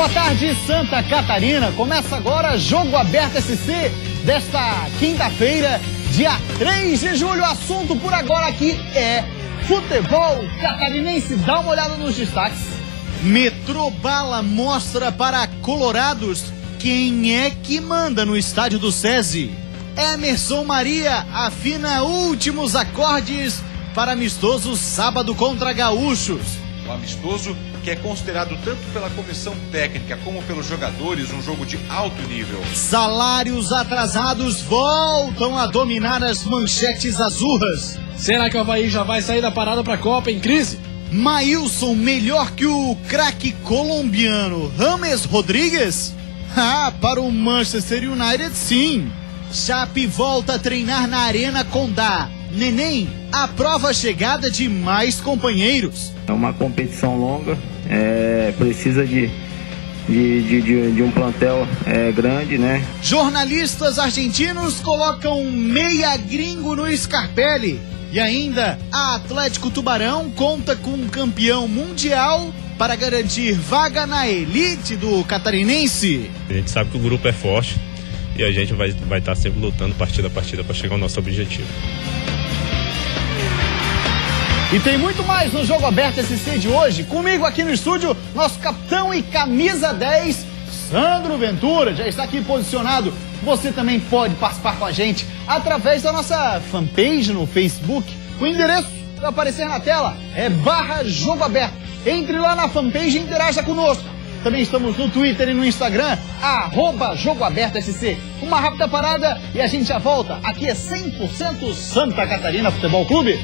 Boa tarde, Santa Catarina. Começa agora Jogo Aberto SC desta quinta-feira, dia 3 de julho. O assunto por agora aqui é futebol catarinense. Dá uma olhada nos destaques. Metrô Bala mostra para colorados quem é que manda no estádio do SESI. Emerson Maria afina últimos acordes para amistoso sábado contra Gaúchos. O amistoso que é considerado tanto pela comissão técnica como pelos jogadores um jogo de alto nível. Salários atrasados voltam a dominar as manchetes azurras. Será que o Avaí já vai sair da parada para a Copa em crise? Maílson melhor que o craque colombiano James Rodrigues? Ah, para o Manchester United sim. Chape volta a treinar na Arena Condá. Neném aprova a chegada de mais companheiros. É uma competição longa, precisa de um plantel grande, né? Jornalistas argentinos colocam meia gringo no Scarpelli. E ainda, a Atlético Tubarão conta com um campeão mundial para garantir vaga na elite do catarinense. A gente sabe que o grupo é forte e a gente vai estar sempre lutando partida a partida para chegar ao nosso objetivo. E tem muito mais no Jogo Aberto SC de hoje. Comigo aqui no estúdio, nosso capitão e camisa 10, Sandro Ventura, já está aqui posicionado. Você também pode participar com a gente através da nossa fanpage no Facebook. O endereço vai aparecer na tela, é /Jogo Aberto. Entre lá na fanpage e interaja conosco. Também estamos no Twitter e no Instagram, @Jogo Aberto SC. Uma rápida parada e a gente já volta. Aqui é 100% Santa Catarina Futebol Clube.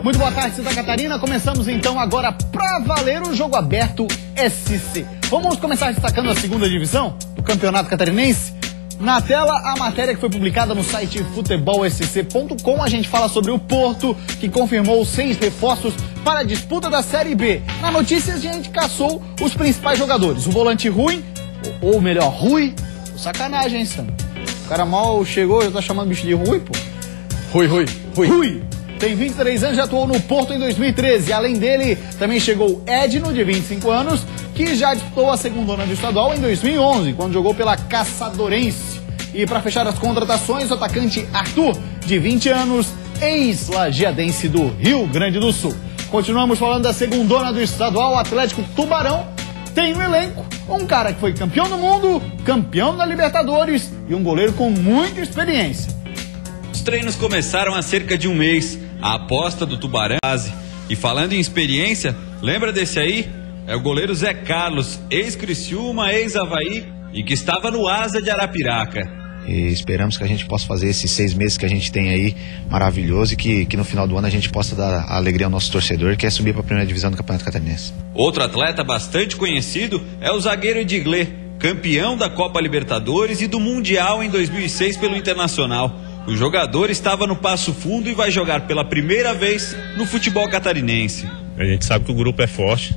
Muito boa tarde, Santa Catarina. Começamos então agora pra valer o Jogo Aberto SC. Vamos começar destacando a segunda divisão do Campeonato Catarinense. Na tela, a matéria que foi publicada no site futebolsc.com. A gente fala sobre o Porto, que confirmou 6 reforços para a disputa da Série B. Na notícia, a gente caçou os principais jogadores. O volante Rui, ou melhor, Rui. Sacanagem, hein, Sandro? O cara mal chegou, já tá chamando o bicho de Rui, pô. Rui. Tem 23 anos, já atuou no Porto em 2013. Além dele, também chegou Edno, de 25 anos, que já disputou a segundona do estadual em 2011, quando jogou pela Caçadorense. E para fechar as contratações, o atacante Arthur, de 20 anos, ex-lajeadense do Rio Grande do Sul. Continuamos falando da segundona do estadual, o Atlético Tubarão tem no elenco um cara que foi campeão do mundo, campeão da Libertadores e um goleiro com muita experiência. Os treinos começaram há cerca de um mês. A aposta do Tubarão. E falando em experiência, lembra desse aí? É o goleiro Zé Carlos, ex-Criciúma, ex-Avaí e que estava no Asa de Arapiraca. E esperamos que a gente possa fazer esses 6 meses que a gente tem aí maravilhoso e que no final do ano a gente possa dar alegria ao nosso torcedor, que é subir para a primeira divisão do Campeonato Catarinense. Outro atleta bastante conhecido é o zagueiro Edgley, campeão da Copa Libertadores e do Mundial em 2006 pelo Internacional. O jogador estava no Passo Fundo e vai jogar pela primeira vez no futebol catarinense. A gente sabe que o grupo é forte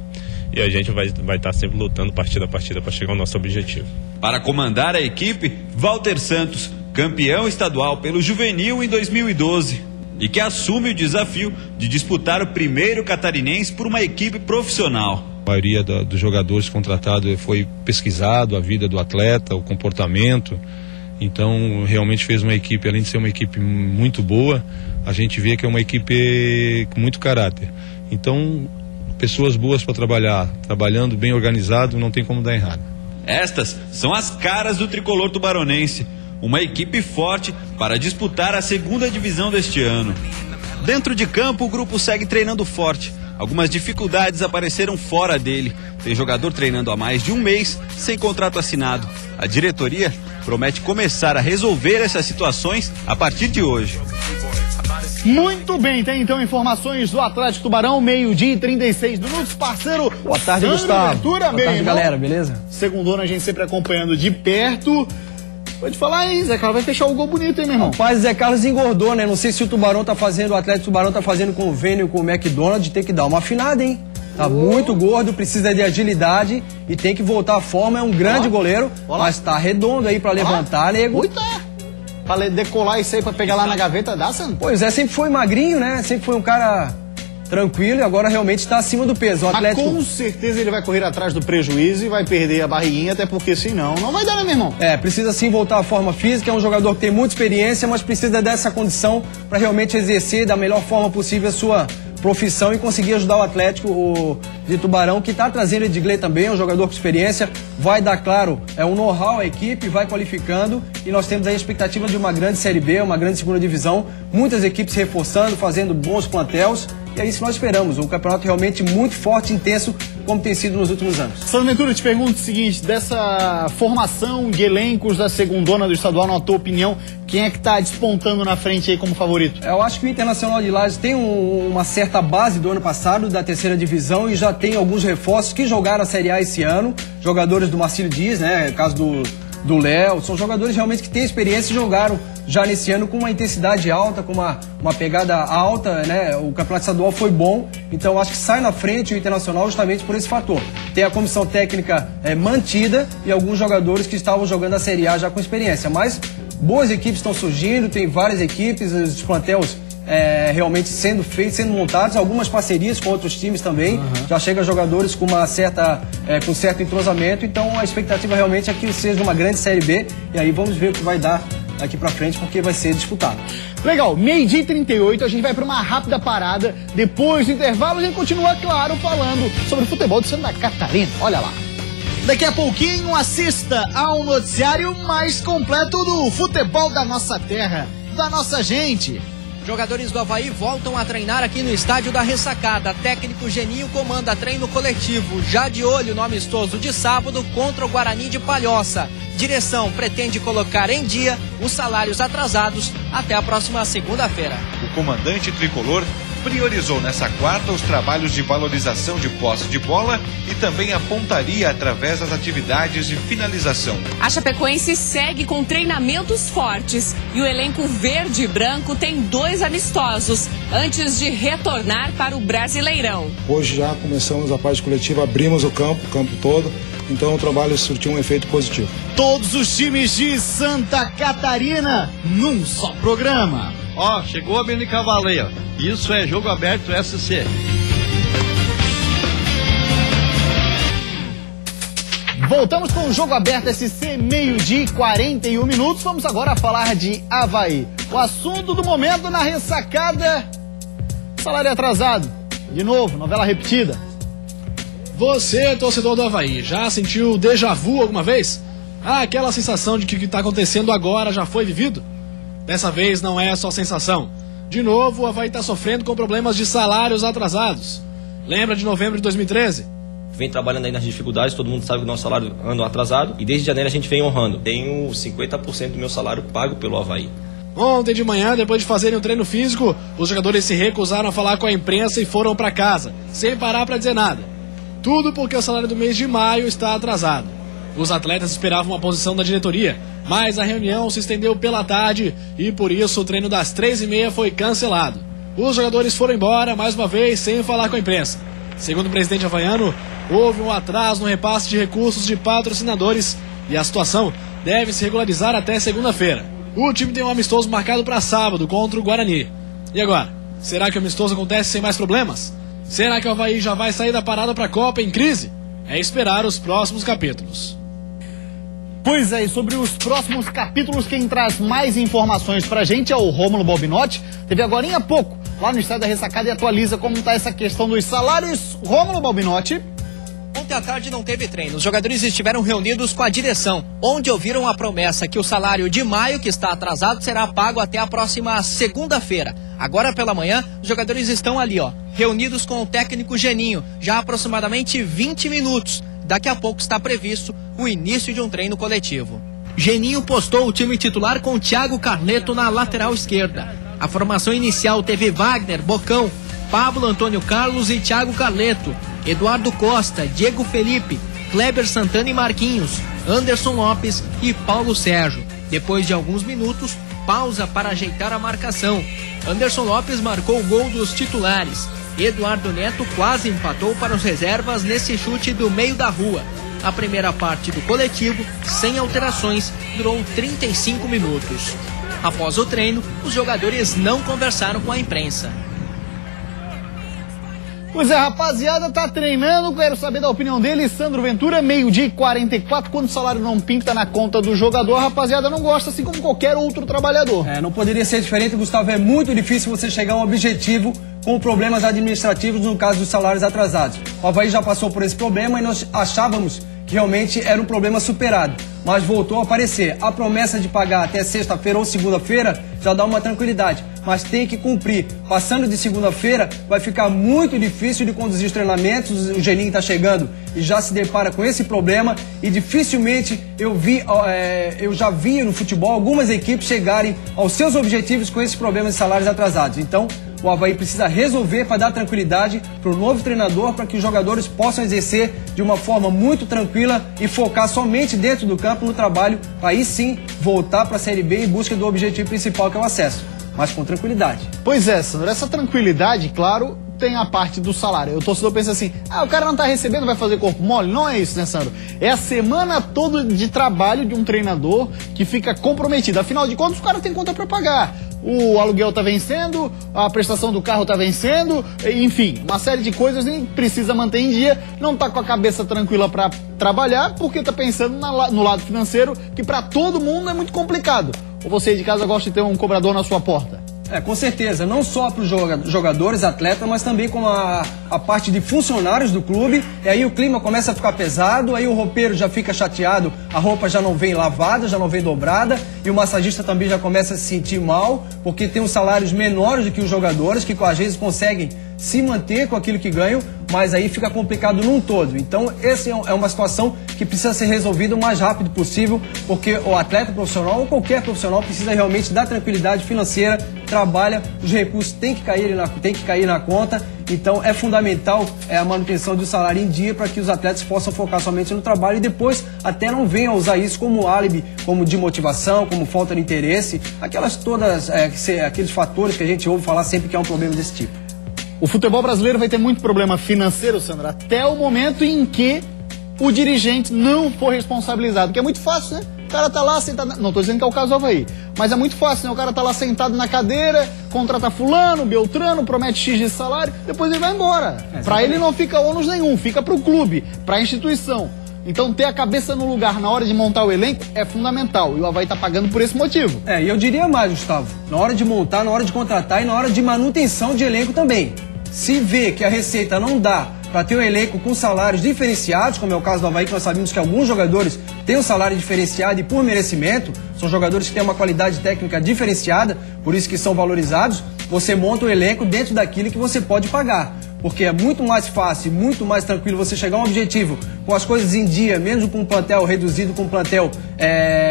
e a gente vai estar sempre lutando partida a partida para chegar ao nosso objetivo. Para comandar a equipe, Walter Santos, campeão estadual pelo Juvenil em 2012 e que assume o desafio de disputar o primeiro catarinense por uma equipe profissional. A maioria dos jogadores contratados foi pesquisado, a vida do atleta, o comportamento. Então, realmente fez uma equipe, além de ser uma equipe muito boa, a gente vê que é uma equipe com muito caráter. Então, pessoas boas para trabalhar, trabalhando bem organizado, não tem como dar errado. Estas são as caras do tricolor tubaronense, uma equipe forte para disputar a segunda divisão deste ano. Dentro de campo, o grupo segue treinando forte. Algumas dificuldades apareceram fora dele. Tem jogador treinando há mais de um mês, sem contrato assinado. A diretoria promete começar a resolver essas situações a partir de hoje. Muito bem, tem então informações do Atlético Tubarão, 12h e 36 minutos, parceiro. Boa tarde, Sandro Gustavo. Ventura, Boa tarde, galera, beleza? Segundona, a gente sempre acompanhando de perto. Pode falar aí, Zé Carlos, vai fechar o gol bonito, hein, meu irmão? Rapaz, o Zé Carlos engordou, né? Não sei se o Tubarão tá fazendo, o Atlético Tubarão tá fazendo convênio com o McDonald's, tem que dar uma afinada, hein? Tá muito gordo, precisa de agilidade e tem que voltar à forma. É um grande goleiro, mas tá redondo aí pra levantar, nego. Muita. Pra decolar isso aí, pra pegar lá na gaveta, dá, Sandro? Pois é, sempre foi magrinho, né? Sempre foi um cara tranquilo e agora realmente está acima do peso. O Atlético... Mas com certeza ele vai correr atrás do prejuízo e vai perder a barriguinha, até porque senão não vai dar, né, meu irmão? Precisa sim voltar à forma física, é um jogador que tem muita experiência, mas precisa dessa condição para realmente exercer da melhor forma possível a sua profissão e conseguir ajudar o Atlético de Tubarão, que está trazendo o Edgley também, é um jogador com experiência, vai dar, claro, um know-how à equipe, vai qualificando e nós temos aí a expectativa de uma grande Série B, uma grande segunda divisão, muitas equipes reforçando, fazendo bons plantéis. E é isso que nós esperamos, um campeonato realmente muito forte e intenso, como tem sido nos últimos anos. Sandro Ventura, te pergunto o seguinte, dessa formação de elencos da segundona do estadual, na tua opinião, quem é que está despontando na frente aí como favorito? Eu acho que o Internacional de Lages tem uma certa base do ano passado, da terceira divisão, e já tem alguns reforços que jogaram a Série A esse ano, jogadores do Marcílio Dias, né, caso do Léo, são jogadores realmente que têm experiência e jogaram já nesse ano com uma intensidade alta, com uma pegada alta, né? O campeonato estadual foi bom, então acho que sai na frente o Internacional justamente por esse fator. Tem a comissão técnica mantida e alguns jogadores que estavam jogando a Série A já com experiência, mas boas equipes estão surgindo, tem várias equipes, os plantéis realmente sendo feitos, sendo montados, algumas parcerias com outros times também, já chega jogadores com uma certa, com certo entrosamento, então a expectativa realmente é que seja uma grande Série B, e aí vamos ver o que vai dar daqui pra frente, porque vai ser disputado. Legal, 12h38, a gente vai pra uma rápida parada, depois do intervalo a gente continua, claro, falando sobre o futebol de Santa Catarina, olha lá. Daqui a pouquinho assista ao noticiário mais completo do futebol da nossa terra, da nossa gente. Jogadores do Avaí voltam a treinar aqui no estádio da Ressacada. Técnico Geninho comanda treino coletivo, já de olho no amistoso de sábado contra o Guarani de Palhoça. Direção pretende colocar em dia os salários atrasados até a próxima segunda-feira. O comandante tricolor priorizou nessa quarta os trabalhos de valorização de posse de bola e também a pontaria através das atividades de finalização. A Chapecoense segue com treinamentos fortes e o elenco verde e branco tem 2 amistosos antes de retornar para o Brasileirão. Hoje já começamos a parte coletiva, abrimos o campo todo, então o trabalho surtiu um efeito positivo. Todos os times de Santa Catarina num só programa. Ó, chegou a Beni Cavaleiro. Isso é Jogo Aberto SC. Voltamos com o Jogo Aberto SC, 12h41. Vamos agora falar de Avaí. O assunto do momento na Ressacada, salário atrasado. De novo, novela repetida. Você, torcedor do Avaí, já sentiu déjà vu alguma vez? Aquela sensação de que o que está acontecendo agora já foi vivido? Dessa vez não é só sensação. De novo, o Avaí está sofrendo com problemas de salários atrasados. Lembra de novembro de 2013? Vem trabalhando aí nas dificuldades, todo mundo sabe que o nosso salário anda atrasado. E desde janeiro a gente vem honrando. Tenho 50% do meu salário pago pelo Avaí. Ontem de manhã, depois de fazerem um treino físico, os jogadores se recusaram a falar com a imprensa e foram para casa, sem parar para dizer nada. Tudo porque o salário do mês de maio está atrasado. Os atletas esperavam uma posição da diretoria, mas a reunião se estendeu pela tarde e por isso o treino das 3h30 foi cancelado. Os jogadores foram embora, mais uma vez, sem falar com a imprensa. Segundo o presidente havaiano, houve um atraso no repasse de recursos de patrocinadores e a situação deve se regularizar até segunda-feira. O time tem um amistoso marcado para sábado contra o Guarani. E agora? Será que o amistoso acontece sem mais problemas? Será que o Avaí já vai sair da parada para a Copa em crise? É esperar os próximos capítulos. Pois é, e sobre os próximos capítulos, quem traz mais informações pra gente é o Rômulo Balbinotti. Teve agora há pouco, lá no estádio da Ressacada, e atualiza como tá essa questão dos salários. Rômulo Balbinotti. Ontem à tarde não teve treino. Os jogadores estiveram reunidos com a direção, onde ouviram a promessa que o salário de maio, que está atrasado, será pago até a próxima segunda-feira. Agora pela manhã, os jogadores estão ali, reunidos com o técnico Geninho, já há aproximadamente 20 minutos. Daqui a pouco está previsto o início de um treino coletivo. Geninho postou o time titular com Thiago Carleto na lateral esquerda. A formação inicial teve Wagner, Bocão, Pablo Antônio Carlos e Thiago Carleto, Eduardo Costa, Diego Felipe, Kleber Santana e Marquinhos, Anderson Lopes e Paulo Sérgio. Depois de alguns minutos, pausa para ajeitar a marcação. Anderson Lopes marcou o gol dos titulares. Eduardo Neto quase empatou para os reservas nesse chute do meio da rua. A primeira parte do coletivo, sem alterações, durou 35 minutos. Após o treino, os jogadores não conversaram com a imprensa. Pois é, rapaziada, tá treinando, quero saber da opinião dele. Sandro Ventura, 12h44, quando o salário não pinta na conta do jogador, a rapaziada não gosta, assim como qualquer outro trabalhador. Não poderia ser diferente, Gustavo, é muito difícil você chegar a um objetivo com problemas administrativos no caso dos salários atrasados. O Avaí já passou por esse problema e nós achávamos que realmente era um problema superado, mas voltou a aparecer. A promessa de pagar até sexta-feira ou segunda-feira já dá uma tranquilidade, mas tem que cumprir. Passando de segunda-feira, vai ficar muito difícil de conduzir os treinamentos. O Geninho está chegando e já se depara com esse problema e dificilmente eu já vi no futebol algumas equipes chegarem aos seus objetivos com esses problemas de salários atrasados. Então, o Avaí precisa resolver para dar tranquilidade para o novo treinador, para que os jogadores possam exercer de uma forma muito tranquila e focar somente dentro do campo no trabalho, para aí sim voltar para a Série B em busca do objetivo principal, que é o acesso, mas com tranquilidade. Pois é, Sandro, essa tranquilidade, claro, tem a parte do salário. O torcedor pensa assim, o cara não tá recebendo, vai fazer corpo mole? Não é isso, né, Sandro? É a semana toda de trabalho de um treinador que fica comprometido. Afinal de contas, o cara tem conta para pagar. O aluguel tá vencendo, a prestação do carro tá vencendo, enfim, uma série de coisas e precisa manter em dia, não tá com a cabeça tranquila para trabalhar, porque tá pensando no lado financeiro, que para todo mundo é muito complicado. Ou você de casa gosta de ter um cobrador na sua porta? Com certeza, não só para os jogadores, atletas, mas também com a parte de funcionários do clube. E aí o clima começa a ficar pesado, aí o roupeiro já fica chateado, a roupa já não vem lavada, já não vem dobrada, e o massagista também já começa a se sentir mal, porque tem os salários menores do que os jogadores, que às vezes conseguem se manter com aquilo que ganham, mas aí fica complicado num todo. Então, essa é uma situação que precisa ser resolvida o mais rápido possível, porque o atleta profissional ou qualquer profissional precisa realmente dar tranquilidade financeira, trabalha, os recursos têm que cair na conta, então é fundamental a manutenção do salário em dia para que os atletas possam focar somente no trabalho e depois até não venham a usar isso como álibi, como de motivação, como falta de interesse, aqueles fatores que a gente ouve falar sempre que é um problema desse tipo. O futebol brasileiro vai ter muito problema financeiro, Sandra, até o momento em que o dirigente não for responsabilizado. Porque é muito fácil, né? O cara tá lá sentado... Não tô dizendo que é o caso do Avaí, mas é muito fácil, né? O cara tá lá sentado na cadeira, contrata fulano, beltrano, promete X de salário, depois ele vai embora. Pra ele não fica ônus nenhum, fica pro clube, pra instituição. Então ter a cabeça no lugar na hora de montar o elenco é fundamental. E o Avaí tá pagando por esse motivo. E eu diria mais, Gustavo. Na hora de montar, na hora de contratar e na hora de manutenção de elenco também. Se vê que a receita não dá para ter um elenco com salários diferenciados, como é o caso do Avaí, que nós sabemos que alguns jogadores têm um salário diferenciado e por merecimento, são jogadores que têm uma qualidade técnica diferenciada, por isso que são valorizados, você monta o elenco dentro daquilo que você pode pagar. Porque é muito mais fácil, muito mais tranquilo você chegar a um objetivo com as coisas em dia, mesmo com um plantel reduzido, com um plantel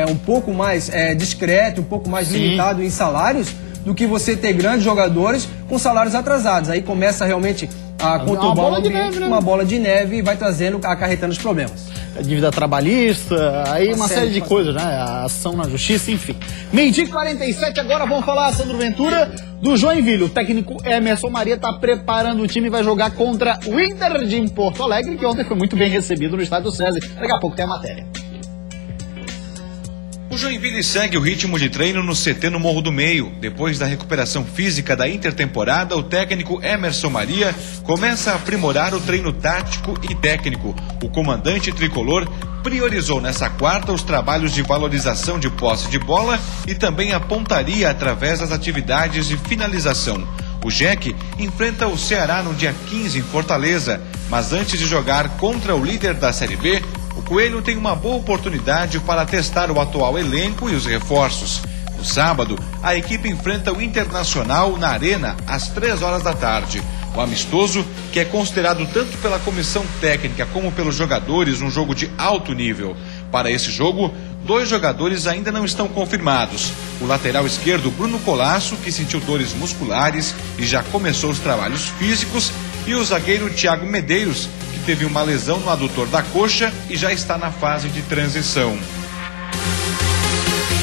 um pouco mais discreto, um pouco mais limitado em salários, do que você ter grandes jogadores com salários atrasados. Aí começa realmente a conturbar uma bola de neve e vai acarretando os problemas. A dívida trabalhista, aí uma série de coisas, né? A ação na justiça, enfim. 12h47, agora vamos falar, Sandro Ventura, do Joinville. O técnico Emerson Maria está preparando o time e vai jogar contra o Inter de Porto Alegre, que ontem foi muito bem recebido no estádio César. Daqui a pouco tem a matéria. O Joinville segue o ritmo de treino no CT no Morro do Meio. Depois da recuperação física da intertemporada, o técnico Emerson Maria começa a aprimorar o treino tático e técnico. O comandante tricolor priorizou nessa quarta os trabalhos de valorização de posse de bola e também a pontaria através das atividades de finalização. O Jeque enfrenta o Ceará no dia 15 em Fortaleza, mas antes de jogar contra o líder da Série B, o Coelho tem uma boa oportunidade para testar o atual elenco e os reforços. No sábado, a equipe enfrenta o Internacional na Arena às 3 horas da tarde. O amistoso, que é considerado tanto pela comissão técnica como pelos jogadores um jogo de alto nível. Para esse jogo, 2 jogadores ainda não estão confirmados. O lateral esquerdo Bruno Colasso, que sentiu dores musculares e já começou os trabalhos físicos, e o zagueiro Thiago Medeiros, que teve uma lesão no adutor da coxa e já está na fase de transição.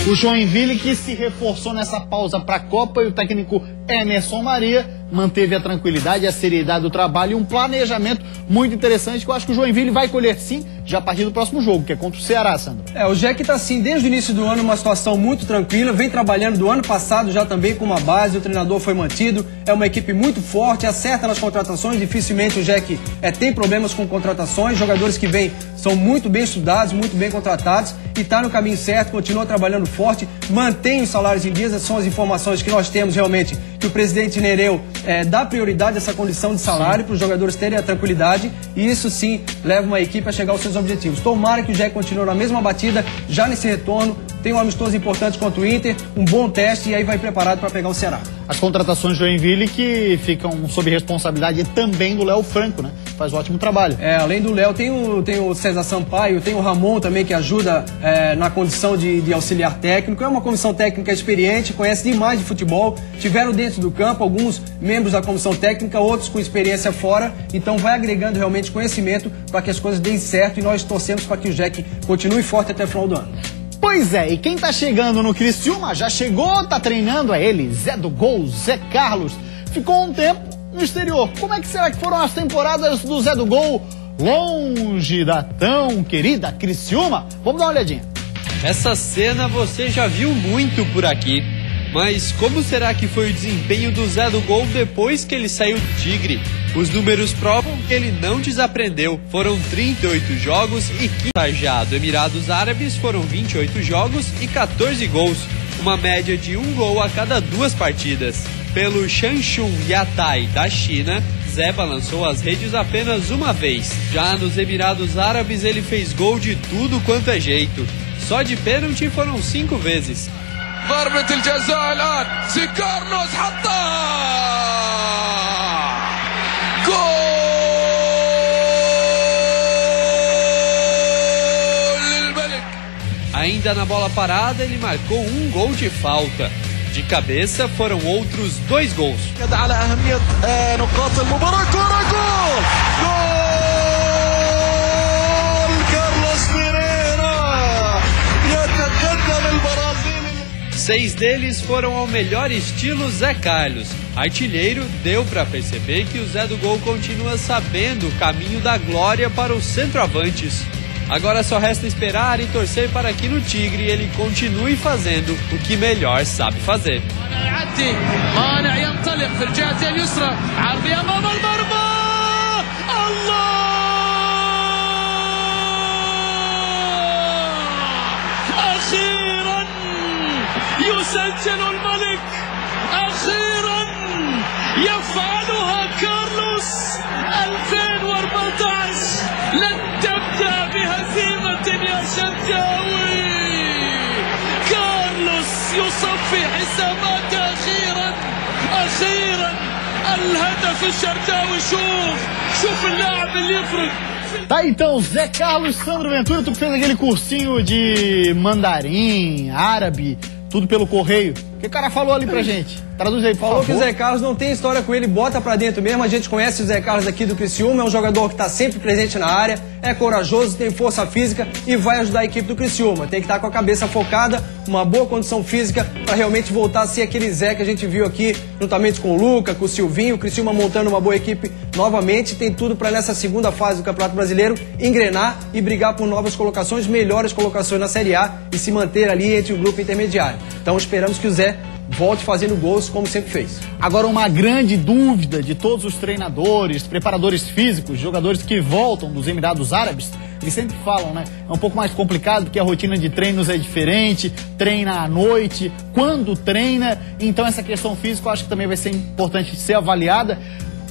O Joinville, que se reforçou nessa pausa para a Copa, e o técnico Emerson Maria manteve a tranquilidade, a seriedade do trabalho e um planejamento muito interessante que eu acho que o Joinville vai colher sim, já a partir do próximo jogo, que é contra o Ceará, Sandro. O Jack está assim, desde o início do ano, uma situação muito tranquila, vem trabalhando do ano passado já também com uma base, o treinador foi mantido, é uma equipe muito forte, acerta nas contratações, dificilmente o Jack tem problemas com contratações, jogadores que vêm são muito bem estudados, muito bem contratados e está no caminho certo, continua trabalhando forte, mantém os salários em dias, essas são as informações que nós temos realmente, que o presidente Nereu dá prioridade a essa condição de salário para os jogadores terem a tranquilidade e isso sim leva uma equipe a chegar aos seus objetivos. Tomara que o Jack continue na mesma batida, já nesse retorno, tem um amistoso importante contra o Inter, um bom teste e aí vai preparado para pegar o Ceará. As contratações do Joinville que ficam sob responsabilidade também do Léo Franco, né? Faz um ótimo trabalho. Além do Léo, tem o César Sampaio, tem o Ramon também que ajuda na condição de auxiliar técnico. É uma comissão técnica experiente, conhece demais de futebol, tiveram dentro do campo alguns membros da comissão técnica, outros com experiência fora, então vai agregando realmente conhecimento para que as coisas deem certo e nós torcemos para que o Jack continue forte até o final do ano. Pois é, e quem tá chegando no Criciúma, já chegou, tá treinando, é ele, Zé do Gol, Zé Carlos. Ficou um tempo no exterior. Como é que será que foram as temporadas do Zé do Gol longe da tão querida Criciúma? Vamos dar uma olhadinha. Essa cena você já viu muito por aqui. Mas como será que foi o desempenho do Zé do Gol depois que ele saiu do Tigre? Os números provam que ele não desaprendeu. Foram 38 jogos e 15 já do Emirados Árabes, foram 28 jogos e 14 gols. Uma média de 1 gol a cada 2 partidas. Pelo Shanxun Yatai da China, Zé balançou as redes apenas uma vez. Já nos Emirados Árabes ele fez gol de tudo quanto é jeito. Só de pênalti foram 5 vezes. ضربة الجزاء الآن زي كارلوس حطها جول للملك. Ainda na bola parada ele marcou 1 gol de falta. De cabeça foram outros 2 gols. على أهمية نقاط المباراة كرة جول جول كارلوس بيريرا يتقدم البرازيل. 6 deles foram ao melhor estilo Zé Carlos. Artilheiro, deu para perceber que o Zé do Gol continua sabendo o caminho da glória para os centroavantes. Agora só resta esperar e torcer para que no Tigre ele continue fazendo o que melhor sabe fazer. يسجل الملك أخيرا يفعلها كارلوس 2014 لن تبدأ بهزيمة يا شرقاوي كارلوس يصفي حسابات أخيرا الهدف الشرقاوي شوف اللاعب اللي يفرق. Tá, então, Zé Carlos, Sandro Ventura, tu fez aquele cursinho de mandarim, árabe, tudo pelo correio. O que o cara falou ali pra gente? Traduz aí, por favor. Falou que o Zé Carlos não tem história com ele, bota pra dentro mesmo. A gente conhece o Zé Carlos aqui do Criciúma, é um jogador que tá sempre presente na área, é corajoso, tem força física e vai ajudar a equipe do Criciúma. Tem que estar com a cabeça focada, uma boa condição física pra realmente voltar a ser aquele Zé que a gente viu aqui, juntamente com o Luca, com o Silvinho, o Criciúma montando uma boa equipe novamente. Tem tudo pra nessa segunda fase do Campeonato Brasileiro engrenar e brigar por novas colocações, melhores colocações na Série A e se manter ali entre o grupo intermediário. Então esperamos que o Zé volte fazendo gols como sempre fez. Agora, uma grande dúvida de todos os treinadores, preparadores físicos, jogadores que voltam dos Emirados Árabes, eles sempre falam, né? É um pouco mais complicado porque a rotina de treinos é diferente, treina à noite, quando treina, então essa questão física eu acho que também vai ser importante ser avaliada.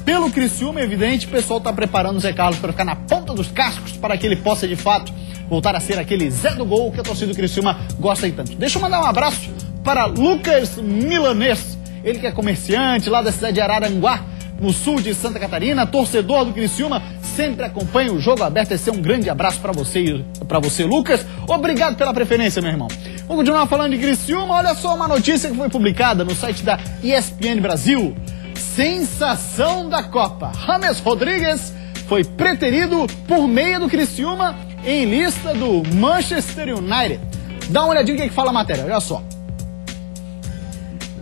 Pelo Criciúma, é evidente, o pessoal está preparando o Zé Carlos para ficar na ponta dos cascos para que ele possa, de fato, voltar a ser aquele Zé do Gol que a torcida do Criciúma gosta tanto. Deixa eu mandar um abraço para Lucas Milanês, ele que é comerciante lá da cidade de Araranguá, no sul de Santa Catarina, torcedor do Criciúma, sempre acompanha o Jogo Aberto. Esse é um grande abraço para você, Lucas. Obrigado pela preferência, meu irmão. Vamos continuar falando de Criciúma. Olha só uma notícia que foi publicada no site da ESPN Brasil. Sensação da Copa. James Rodrigues foi preterido por meia do Criciúma em lista do Manchester United. Dá uma olhadinha o que fala a matéria, olha só.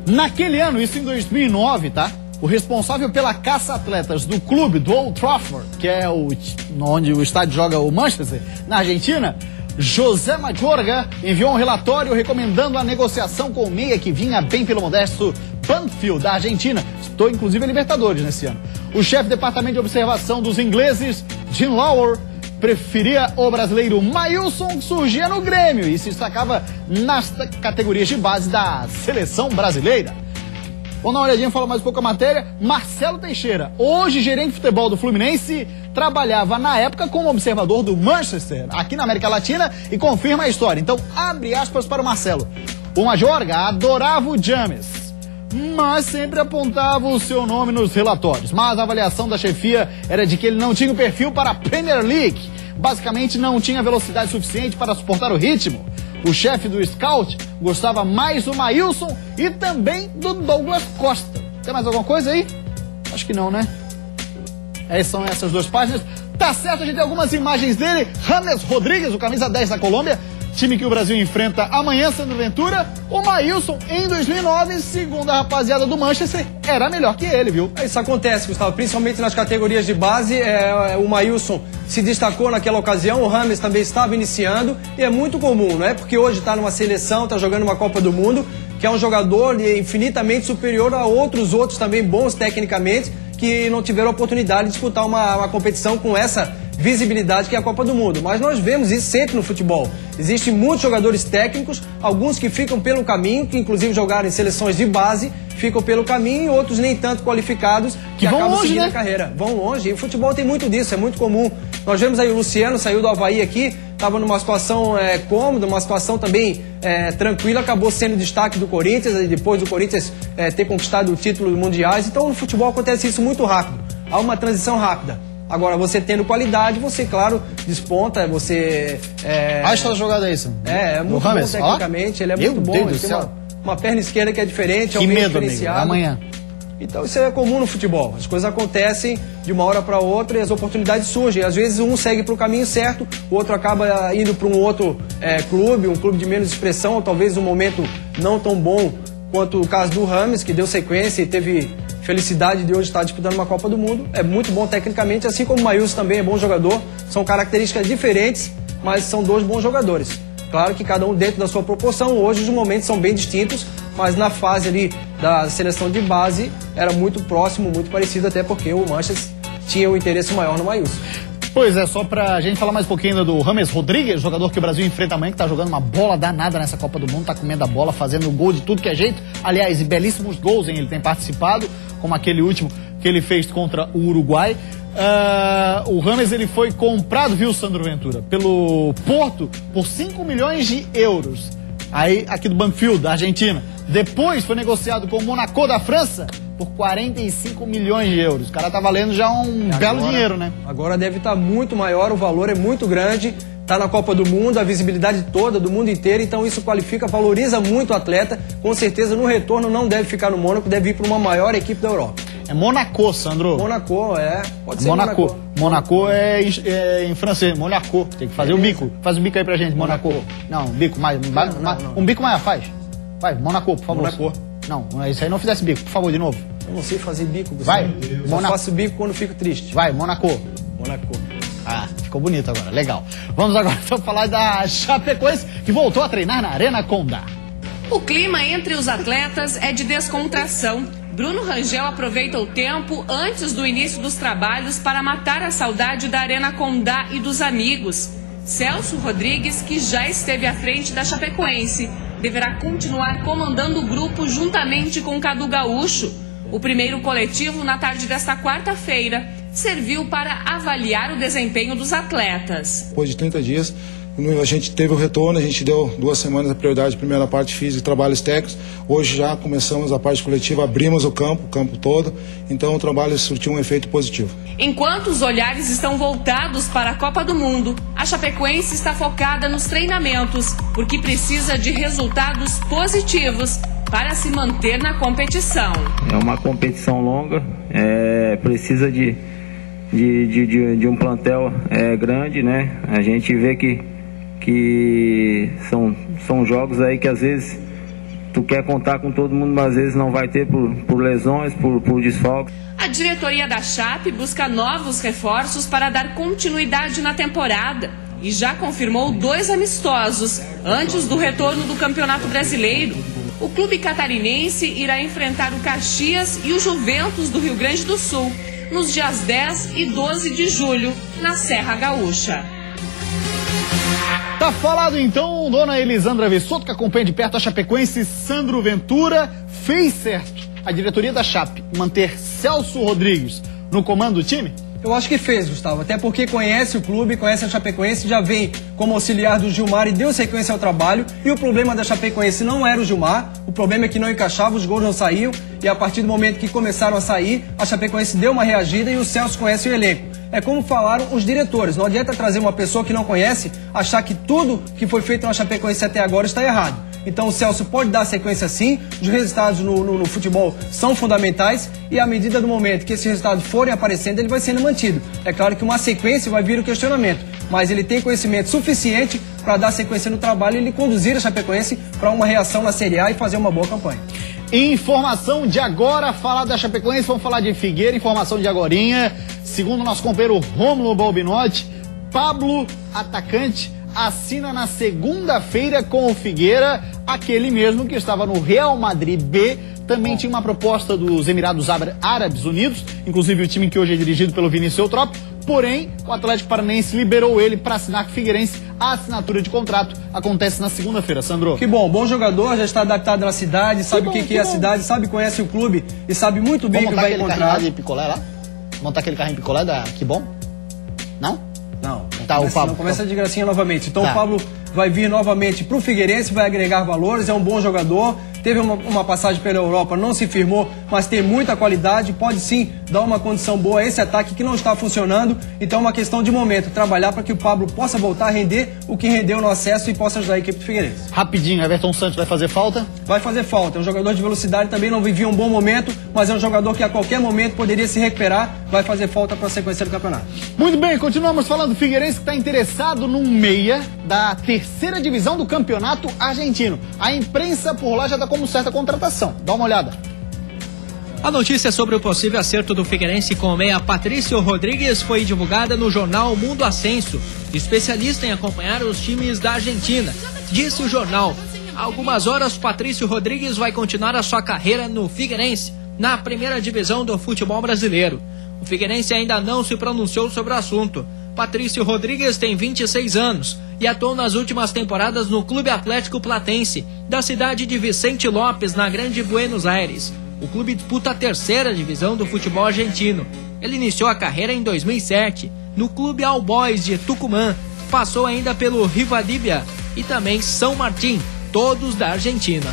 Naquele ano, isso em 2009, tá? o responsável pela caça-atletas do clube do Old Trafford, que é onde o estádio joga o Manchester, na Argentina, José Mayorga, enviou um relatório recomendando a negociação com o meia que vinha bem pelo modesto Banfield, da Argentina. Estou inclusive a Libertadores nesse ano. O chefe do departamento de observação dos ingleses, Jim Lauer, preferia o brasileiro Maílson, que surgia no Grêmio e se destacava nas categorias de base da seleção brasileira. Vamos dar uma olhadinha e falar mais um pouco a matéria. Marcelo Teixeira, hoje gerente de futebol do Fluminense, trabalhava na época como observador do Manchester, aqui na América Latina, e confirma a história. Então, abre aspas para o Marcelo. O Mayorga adorava o James, mas sempre apontava o seu nome nos relatórios. Mas a avaliação da chefia era de que ele não tinha o perfil para a Premier League. Basicamente, não tinha velocidade suficiente para suportar o ritmo. O chefe do Scout gostava mais do Maílson e também do Douglas Costa. Tem mais alguma coisa aí? Acho que não, né? São essas duas páginas. Tá certo, a gente tem algumas imagens dele. James Rodrigues, o camisa 10 da Colômbia, time que o Brasil enfrenta amanhã, Sandro Ventura. O Maílson, em 2009, segundo a rapaziada do Manchester, era melhor que ele, viu? Isso acontece, Gustavo, principalmente nas categorias de base. O Maílson se destacou naquela ocasião, o James também estava iniciando, e é muito comum, não é? Porque hoje está numa seleção, está jogando uma Copa do Mundo, que é um jogador infinitamente superior a outros também bons tecnicamente, que não tiveram a oportunidade de disputar uma competição com essa visibilidade que é a Copa do Mundo. Mas nós vemos isso sempre no futebol. Existem muitos jogadores técnicos, alguns que ficam pelo caminho, que inclusive jogaram em seleções de base, ficam pelo caminho, e outros nem tanto qualificados, que vão acabam longe, seguindo né? a carreira. Vão longe, e o futebol tem muito disso, é muito comum. Nós vemos aí o Luciano, saiu do Avaí aqui, estava numa situação cômoda, uma situação também tranquila, acabou sendo destaque do Corinthians, e depois do Corinthians ter conquistado o título mundiais. Então no futebol acontece isso muito rápido, há uma transição rápida. Agora, você tendo qualidade, você, claro, desponta, você... Olha essa jogada aí, Sam. É muito bom tecnicamente, ele é muito bom. Ele tem uma perna esquerda que é diferente, é um meio diferenciado. Amanhã. Então isso é comum no futebol. As coisas acontecem de uma hora para outra e as oportunidades surgem. Às vezes um segue para o caminho certo, o outro acaba indo para um outro clube, um clube de menos expressão, ou talvez um momento não tão bom quanto o caso do James, que deu sequência e teve felicidade de hoje estar disputando uma Copa do Mundo. É muito bom tecnicamente, assim como o Maílson também é bom jogador. São características diferentes, mas são dois bons jogadores. Claro que cada um dentro da sua proporção. Hoje os momentos são bem distintos, mas na fase ali da seleção de base era muito próximo, muito parecido, até porque o Manchester tinha um interesse maior no Maílson. Pois é, só pra gente falar mais um pouquinho ainda do James Rodrigues, jogador que o Brasil enfrenta amanhã, que tá jogando uma bola danada nessa Copa do Mundo, tá comendo a bola, fazendo gol de tudo que é jeito. Aliás, e belíssimos gols, hein? Ele tem participado, como aquele último que ele fez contra o Uruguai. O James, ele foi comprado, viu, Sandro Ventura, pelo Porto por 5 milhões de euros. Aí, aqui do Banfield, da Argentina. Depois foi negociado com o Monaco da França por 45 milhões de euros. O cara tá valendo já um belo dinheiro, né? Agora deve estar muito maior, o valor é muito grande. Tá na Copa do Mundo, a visibilidade toda do mundo inteiro, então isso qualifica, valoriza muito o atleta. Com certeza no retorno não deve ficar no Mônaco, deve ir para uma maior equipe da Europa. É Monaco, Sandro. Monaco, pode ser Monaco. Monaco é em francês, Monaco. Tem que fazer o bico. Faz o bico aí pra gente, Monaco. Não, bico mais. Um bico mais, faz. Vai, Monaco, por favor. Monaco. Não, isso aí não fizesse bico, por favor, de novo. Eu não sei fazer bico, Gustavo. Vai, Só faço bico quando fico triste. Vai, Monaco. Monaco. Ah, ficou bonito agora, legal. Vamos agora então falar da Chapecoense, que voltou a treinar na Arena Condá. O clima entre os atletas é de descontração. Bruno Rangel aproveita o tempo antes do início dos trabalhos para matar a saudade da Arena Condá e dos amigos. Celso Rodrigues, que já esteve à frente da Chapecoense, deverá continuar comandando o grupo juntamente com Cadu Gaúcho. O primeiro coletivo, na tarde desta quarta-feira, serviu para avaliar o desempenho dos atletas. Depois de 30 dias, a gente teve o retorno, a gente deu 2 semanas a prioridade, primeiro a parte física e trabalhos técnicos. Hoje já começamos a parte coletiva, abrimos o campo todo, então o trabalho surtiu um efeito positivo. Enquanto os olhares estão voltados para a Copa do Mundo, a Chapecoense está focada nos treinamentos, porque precisa de resultados positivos para se manter na competição. É uma competição longa, precisa de um plantel grande, né? A gente vê que são jogos aí que às vezes tu quer contar com todo mundo, mas às vezes não vai ter por lesões, por desfalques. A diretoria da Chape busca novos reforços para dar continuidade na temporada e já confirmou 2 amistosos antes do retorno do Campeonato Brasileiro. O clube catarinense irá enfrentar o Caxias e o Juventus do Rio Grande do Sul nos dias 10 e 12 de julho, na Serra Gaúcha. Tá falado então, dona Elisandra Vessoto, que acompanha de perto a chapecoense. Sandro Ventura, fez certo a diretoria da Chape manter Celso Rodrigues no comando do time? Eu acho que fez, Gustavo, até porque conhece o clube, conhece a Chapecoense, já vem como auxiliar do Gilmar e deu sequência ao trabalho. E o problema da Chapecoense não era o Gilmar, o problema é que não encaixava, os gols não saíam. E a partir do momento que começaram a sair, a Chapecoense deu uma reagida e o Celso conhece o elenco. É como falaram os diretores, não adianta trazer uma pessoa que não conhece, achar que tudo que foi feito na Chapecoense até agora está errado. Então o Celso pode dar sequência sim, os resultados no futebol são fundamentais e à medida do momento que esses resultados forem aparecendo, ele vai sendo mantido. É claro que uma sequência vai vir o questionamento, mas ele tem conhecimento suficiente para dar sequência no trabalho e ele conduzir a Chapecoense para uma reação na Série A e fazer uma boa campanha. Informação de agora, falar da Chapecoense, vamos falar de Figueira, informação de agorinha. Segundo o nosso companheiro Rômulo Balbinotti, Pablo, atacante, assina na segunda-feira com o Figueira, aquele mesmo que estava no Real Madrid B. Também tinha uma proposta dos Emirados Árabes Unidos, inclusive o time que hoje é dirigido pelo Vinícius Eutrópio. Porém, o Atlético Paranaense liberou ele para assinar com o Figueirense. A assinatura de contrato acontece na segunda-feira, Sandro. Que bom jogador, já está adaptado na cidade, sabe o que é a cidade, sabe, conhece o clube e sabe muito bem o que vai encontrar. De picolé lá? Montar aquele carrinho picolé da Que Bom? Não? Não. Tá, o Pablo. Não começa de gracinha novamente. Então o Pablo vai vir novamente para o Figueirense, vai agregar valores, é um bom jogador. Teve uma passagem pela Europa, não se firmou, mas tem muita qualidade, pode sim dar uma condição boa a esse ataque que não está funcionando. Então é uma questão de momento, trabalhar para que o Pablo possa voltar a render o que rendeu no acesso e possa ajudar a equipe do Figueirense. Rapidinho, Everton Santos vai fazer falta? Vai fazer falta, é um jogador de velocidade, também não vivia um bom momento, mas é um jogador que a qualquer momento poderia se recuperar, vai fazer falta para a sequência do campeonato. Muito bem, continuamos falando do Figueirense, que está interessado num meia da terceira divisão do campeonato argentino. A imprensa por lá já está como certa contratação. Dá uma olhada. A notícia sobre o possível acerto do Figueirense com o meia Patrício Rodrigues foi divulgada no jornal Mundo Ascenso, especialista em acompanhar os times da Argentina. Disse o jornal: há algumas horas Patrício Rodrigues vai continuar a sua carreira no Figueirense, na primeira divisão do futebol brasileiro. O Figueirense ainda não se pronunciou sobre o assunto. Patrício Rodrigues tem 26 anos e atuou nas últimas temporadas no Clube Atlético Platense, da cidade de Vicente López, na Grande Buenos Aires. O clube disputa a terceira divisão do futebol argentino. Ele iniciou a carreira em 2007, no Clube All Boys de Tucumã. Passou ainda pelo Rivadavia e também São Martín, todos da Argentina.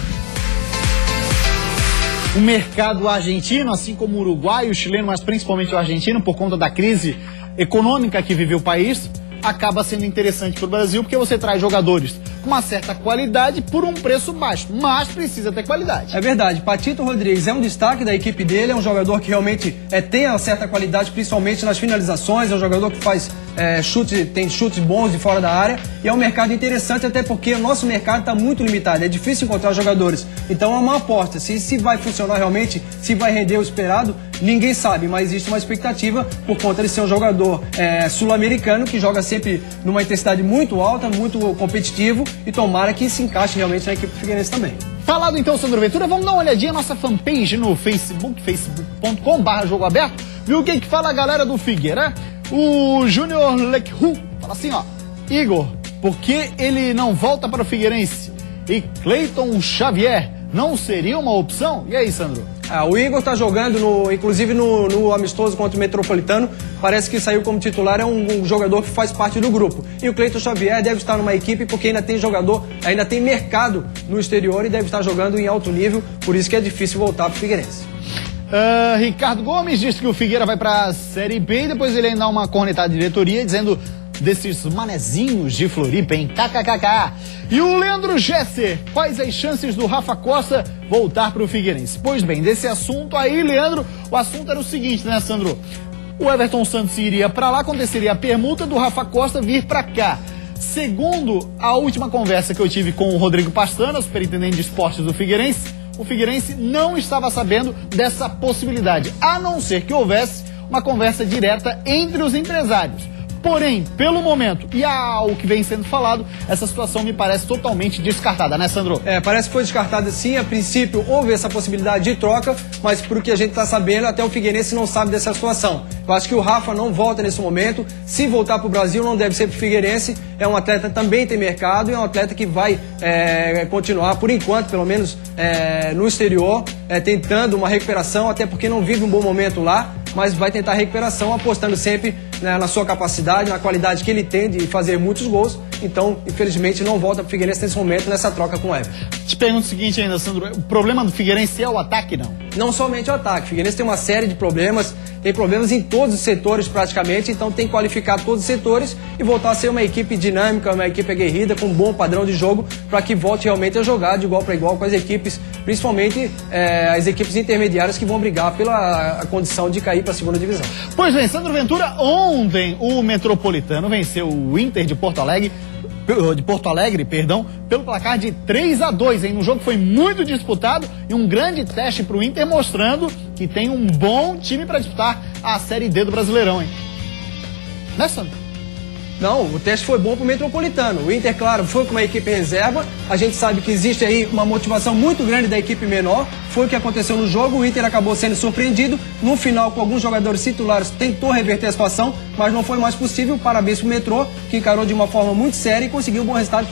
O mercado argentino, assim como o uruguaio, o chileno, mas principalmente o argentino, por conta da crise econômica que vive o país, acaba sendo interessante para o Brasil, porque você traz jogadores com uma certa qualidade por um preço baixo, mas precisa ter qualidade. É verdade, Patito Rodrigues é um destaque da equipe dele, é um jogador que realmente tem uma certa qualidade, principalmente nas finalizações, é um jogador que faz tem chutes bons de fora da área, e é um mercado interessante, até porque o nosso mercado está muito limitado, é difícil encontrar jogadores, então é uma aposta, se vai funcionar realmente, se vai render o esperado, ninguém sabe, mas existe uma expectativa por conta de ser um jogador sul-americano que joga sempre numa intensidade muito alta, muito competitivo, e tomara que se encaixe realmente na equipe do Figueirense também. Falado então, Sandro Ventura, vamos dar uma olhadinha na nossa fanpage no Facebook, facebook.com/Jogo Aberto, viu o que fala a galera do Figueira? O Júnior Lecru fala assim, ó: Igor, por que ele não volta para o Figueirense? E Cleiton Xavier não seria uma opção? E aí, Sandro? O Igor está jogando, inclusive no amistoso contra o Metropolitano, parece que saiu como titular, é um jogador que faz parte do grupo. E o Cleiton Xavier deve estar numa equipe porque ainda tem jogador, ainda tem mercado no exterior e deve estar jogando em alto nível, por isso que é difícil voltar para o Figueirense. Ricardo Gomes disse que o Figueira vai para a Série B e depois ele ainda dá uma cornetada de diretoria dizendo desses manezinhos de Floripa, hein? KKKK. E o Leandro Gesser, quais as chances do Rafa Costa voltar para o Figueirense? Pois bem, desse assunto aí, Leandro, o assunto era o seguinte, né, Sandro? O Everton Santos iria para lá, aconteceria a permuta do Rafa Costa vir para cá. Segundo a última conversa que eu tive com o Rodrigo Pastana, superintendente de esportes do Figueirense, o Figueirense não estava sabendo dessa possibilidade, a não ser que houvesse uma conversa direta entre os empresários. Porém, pelo momento e ao que vem sendo falado, essa situação me parece totalmente descartada, né, Sandro? Parece que foi descartada sim. A princípio houve essa possibilidade de troca, mas por que a gente está sabendo, até o Figueirense não sabe dessa situação. Eu acho que o Rafa não volta nesse momento. Se voltar para o Brasil, não deve ser para o Figueirense. É um atleta que também tem mercado e é um atleta que vai continuar, por enquanto, pelo menos no exterior, tentando uma recuperação, até porque não vive um bom momento lá, mas vai tentar a recuperação, apostando sempre na sua capacidade, na qualidade que ele tem de fazer muitos gols. Então, infelizmente, não volta para o Figueirense nesse momento, nessa troca com o Everton. Te pergunto o seguinte ainda, Sandro, o problema do Figueirense é o ataque, não? Não somente o ataque. O Figueirense tem uma série de problemas, tem problemas em todos os setores praticamente, então tem que qualificar todos os setores e voltar a ser uma equipe dinâmica, uma equipe aguerrida, com um bom padrão de jogo, para que volte realmente a jogar de igual para igual com as equipes, principalmente as equipes intermediárias que vão brigar pela condição de cair para a segunda divisão. Pois bem, Sandro Ventura, ontem o Metropolitano venceu o Inter de Porto Alegre, pelo placar de 3-2, hein? Um jogo que foi muito disputado e um grande teste para o Inter, mostrando que tem um bom time para disputar a Série D do Brasileirão, hein? Né, Sandro? Não, o teste foi bom para o Metropolitano. O Inter, claro, foi com uma equipe reserva. A gente sabe que existe aí uma motivação muito grande da equipe menor. Foi o que aconteceu no jogo. O Inter acabou sendo surpreendido. No final, com alguns jogadores titulares, tentou reverter a situação, mas não foi mais possível. Parabéns para o Metrô, que encarou de uma forma muito séria e conseguiu um bom resultado.